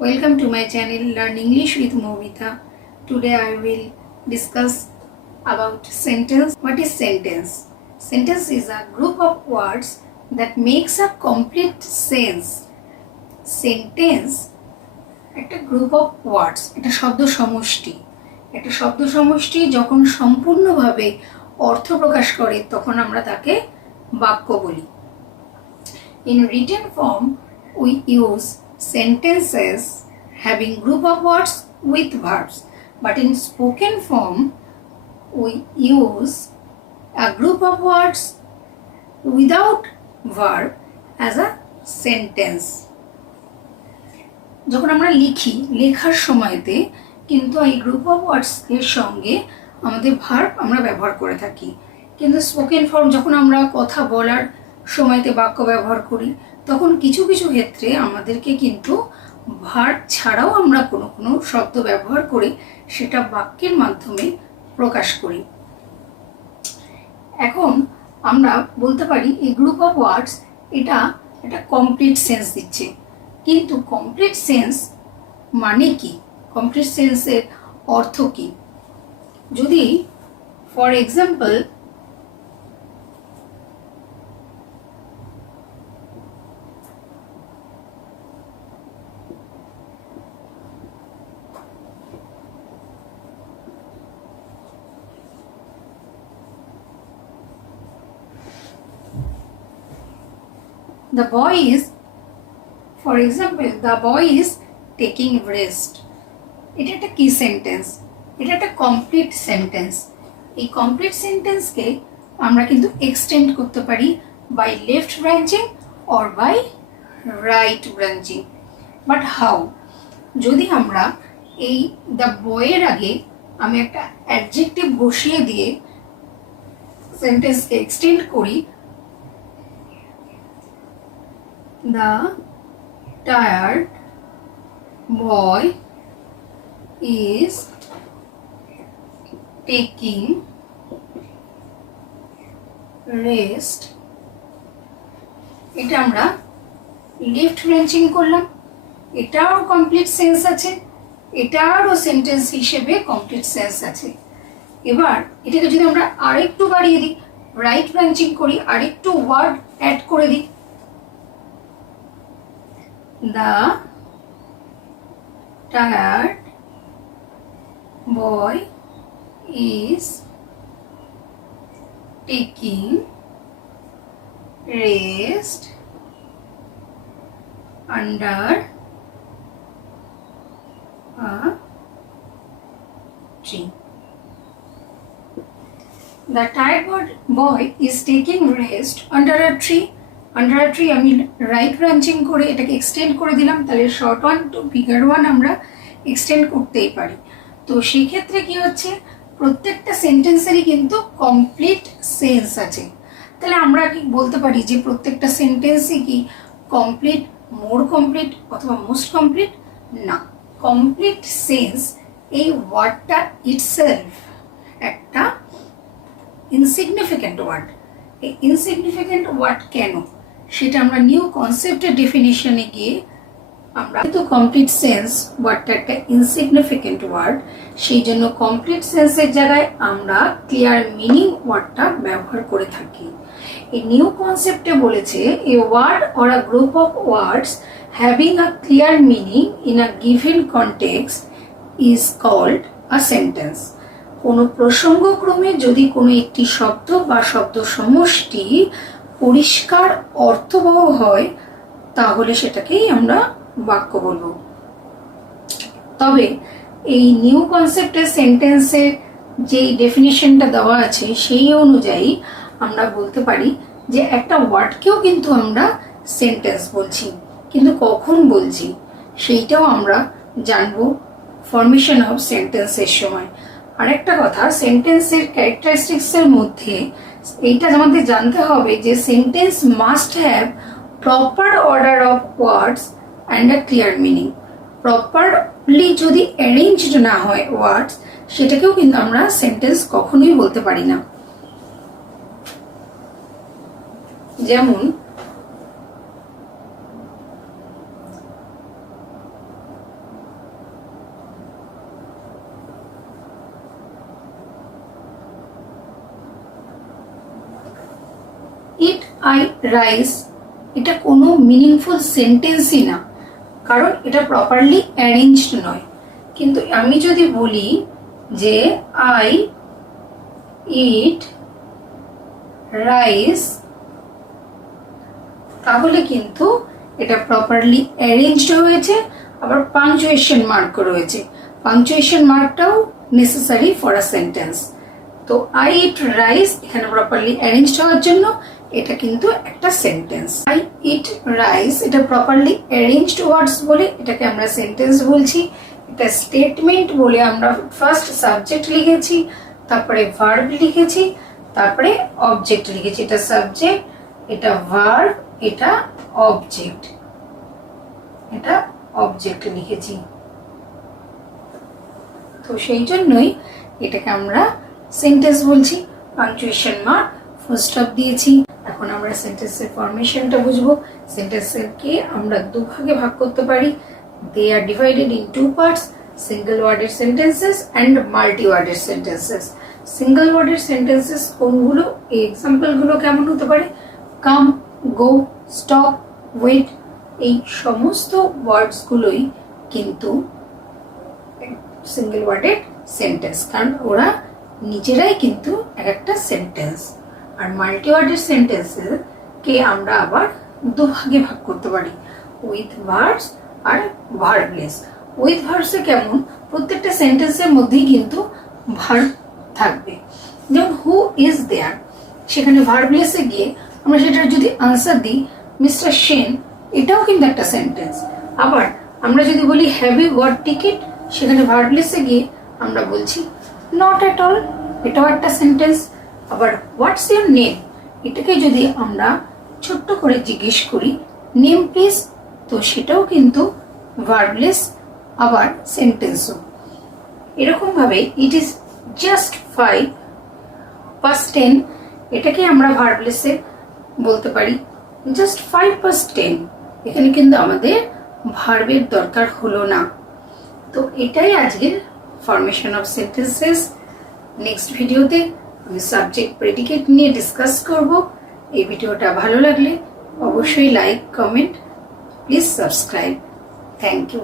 Welcome to my channel Learn English with Movita. Today I will discuss about sentence. What is sentence? Sentence is a group of words that makes a complete sense. Sentence একটা group of ওয়ার্ডস, এটা শব্দ সমষ্টি। একটা শব্দ সমষ্টি যখন সম্পূর্ণভাবে অর্থ প্রকাশ করে তখন আমরা তাকে বাক্য বলি। In written form we use sentences having group of words with verbs, but in spoken form we use a group of words without verb as a sentence. যখন আমরা লিখি, লেখার সময়তে কিন্তু এই গ্রুপ অফ ওয়ার্ডস এর সঙ্গে আমাদের ভার্ব আমরা ব্যবহার করে থাকি, কিন্তু স্পোকেন ফর্ম যখন আমরা কথা বলার সময়তে বাক্য ব্যবহার করি তখন কিছু কিছু ক্ষেত্রে আমাদেরকে কিন্তু ভার্ব ছাড়াও আমরা কোনো কোনো শব্দ ব্যবহার করে সেটা বাক্যের মাধ্যমে প্রকাশ করি। এখন আমরা বলতে পারি এই গ্রুপ অফ ওয়ার্ডস এটা একটা কমপ্লিট সেন্স দিচ্ছে, কিন্তু কমপ্লিট সেন্স মানে কি, কমপ্লিট সেন্সের অর্থ কি? যদি for example the boy is taking rest. এটা একটা কি সেন্টেন্স, এটা একটা কমপ্লিট সেন্টেন্স। এই কমপ্লিট সেন্টেন্সকে আমরা কিন্তু এক্সটেন্ড করতে পারি by left branching or by right branching. But how? যদি আমরা এই দ্য বয়ের আগে আমি একটা অ্যাডজেক্টিভ বসিয়ে দিয়ে সেন্টেন্সকে এক্সটেন্ড করি, the tired boy is taking rest, এটা আমরা লেফট ব্রাঞ্চিং করলাম, এটারও কমপ্লিট সেন্স আছে, এটারও সেন্টেন্স হিসেবে কমপ্লিট সেন্স আছে। এবার এটাকে যদি আমরা আরেকটু বাড়িয়ে দিই, রাইট ব্রাঞ্চিং করি, আরেকটু ওয়ার্ড অ্যাড করে দিই, the tired boy is taking rest under a tree. The tired boy is taking rest under a tree. Under a tree আমি রাইট ব্রাঞ্চিং করে এটাকে এক্সটেন্ড করে দিলাম, তাহলে short one to bigger one আমরা extend করতেই পারি। তো সেই ক্ষেত্রে কি হচ্ছে, প্রত্যেকটা সেন্টেন্সেরই কিন্তু কমপ্লিট সেন্স আছে। তাহলে আমরা কি বলতে পারি যে প্রত্যেকটা সেন্টেন্সই কি কমপ্লিট, মোর কমপ্লিট অথবা মোস্ট কমপ্লিট? না, কমপ্লিট সেন্স এই ওয়ার্ডটা ইটসেলফ একটা ইনসিগনিফিক্যান্ট ওয়ার্ড। এই ইনসিগনিফিক্যান্ট ওয়ার্ড কেন সেটা আমরা নিউ কনসেপ্টের ডেফিনিশনে গিয়ে আমরা তো কমপ্লিট সেন্স ওয়ার্ডটা একটা ইনসিগনিফিক্যান্ট ওয়ার্ড, সেই জন্য কমপ্লিট সেন্সের জায়গায় আমরা ক্লিয়ার মিনিং ওয়ার্ডটা ব্যবহার করে থাকি। এই নিউ কনসেপ্টে বলেছে a word or a group of words having a clear meaning in a given context is called a sentence. কোনো প্রসঙ্গক্রমে যদি কোনো একটি শব্দ বা শব্দ সমষ্টি পরিষ্কার অর্থবহ হয় তাহলে সেটাকেই আমরা বাক্য বলবো। তবে এই নিউ কনসেপ্টের সেন্টেন্সের যেই ডেফিনিশনটা দেওয়া আছে সেই অনুযায়ী আমরা বলতে পারি যে একটা ওয়ার্ডকেও কিন্তু আমরা সেন্টেন্স বলছি, কিন্তু কখন বলছি সেইটাও আমরা জানবো ফরমেশন অফ সেন্টেন্সের সময়। আরেকটা কথা, সেন্টেন্সের ক্যারেক্টারিস্টিক্সের মধ্যে এইটা আমাদের জানতে হবে যে sentence must have proper order of words and a clear meaning. Properly যদি অ্যারেঞ্জড না হয় ওয়ার্ডস, সেটাকেও কিন্তু আমরা সেন্টেন্স কখনোই বলতে পারি না। যেমন আই রাইস, এটা কোনো মিনিংফুল সেন্টেন্সই না, কারণ এটা প্রপারলি অ্যারেঞ্জড নয়। কিন্তু আমি যদি বলি যে আই ইট রাইস, তাহলে কিন্তু এটা প্রপারলি অ্যারেঞ্জড হয়েছে, আবার পাংচুয়েশন মার্ক রয়েছে। পাংচুয়েশন মার্কটাও নেসেসারি ফর আ সেন্টেন্স। তো আই ইট রাইস এখানে প্রপারলি অ্যারেঞ্জড হওয়ার জন্য এটা কিন্তু একটা সেন্টেন্স। আই ইট রাইস এটা প্রপারলি অ্যারেঞ্জড ওয়ার্ডস বলে এটাকে আমরা সেন্টেন্স বলছি। এটা স্টেটমেন্ট বলে আমরা ফার্স্ট সাবজেক্ট লিখেছি, তারপরে ভার্ব লিখেছি, তারপরে অবজেক্ট লিখেছি। এটা সাবজেক্ট, এটা ভার্ব, এটা অবজেক্ট, এটা অবজেক্ট লিখেছি। তো সেই জন্যই এটাকে আমরা সেন্টেন্স বলছি। পাংচুয়েশন মার্ক, ফুল স্টপ দিয়েছি। এখন আমরা সেন্টেন্সের ফরমেশনটা বুঝবো। সেন্টেন্সকে আমরা দুভাগে ভাগ করতে পারি। They are divided in two parts, single ওয়ার্ডের সেন্টেন্সেস অ্যান্ড মাল্টি ওয়ার্ডের সেন্টেন্সেস। সিঙ্গেল ওয়ার্ডের সেন্টেন্সেস কোনগুলো, এই এক্সাম্পলগুলো কেমন হতে পারে? কাম, গো, স্টপ, ওয়েট, এই সমস্ত ওয়ার্ডসগুলোই কিন্তু সিঙ্গেল ওয়ার্ডের সেন্টেন্স, কারণ ওরা নিজেরাই কিন্তু একটা সেন্টেন্স। আর মাল্টি ওয়ার্ডের সেন্টেন্সের কে আমরা আবার দুভাগে ভাগ করতে পারি, উইথ ভার্বস আর ভার্বলেস। উইথ ভার্বসে কেমন, প্রত্যেকটা সেন্টেন্সের মধ্যেই কিন্তু ভার্ব থাকবে। যেমন হু ইজ দেয়ার, সেখানে ভার্বলেসে গিয়ে আমরা সেটার যদি আনসার দিই মিস্টার সেন, এটাও কিন্তু একটা সেন্টেন্স। আবার আমরা যদি বলি হ্যাভ ইউ গট টিকিট, সেখানে ভার্বলেসে গিয়ে আমরা বলছি নট এট অল, এটাও একটা সেন্টেন্স। আবার হোয়াটস ইউর নেম, এটাকে যদি আমরা ছোট্ট করে জিজ্ঞেস করি নেম প্লিজ, তো সেটাও কিন্তু ভার্বলেস, আবার সেন্টেন্সও। এরকম ভাবে ইট ইজ জাস্ট 5 past 10, এটাকে আমরা ভার্বলেসে বলতে পারি জাস্ট 5 past 10। এখানে কিন্তু আমাদের ভার্বের দরকার হলো না। তো এটাই আজকের ফরমেশন অফ সেন্টেন্সেস। নেক্সট ভিডিওতে আমি সাবজেক্ট প্রেডিকেট নিয়ে ডিসকাস করব। এই ভিডিওটা ভালো লাগলে অবশ্যই like, comment, please subscribe. Thank you.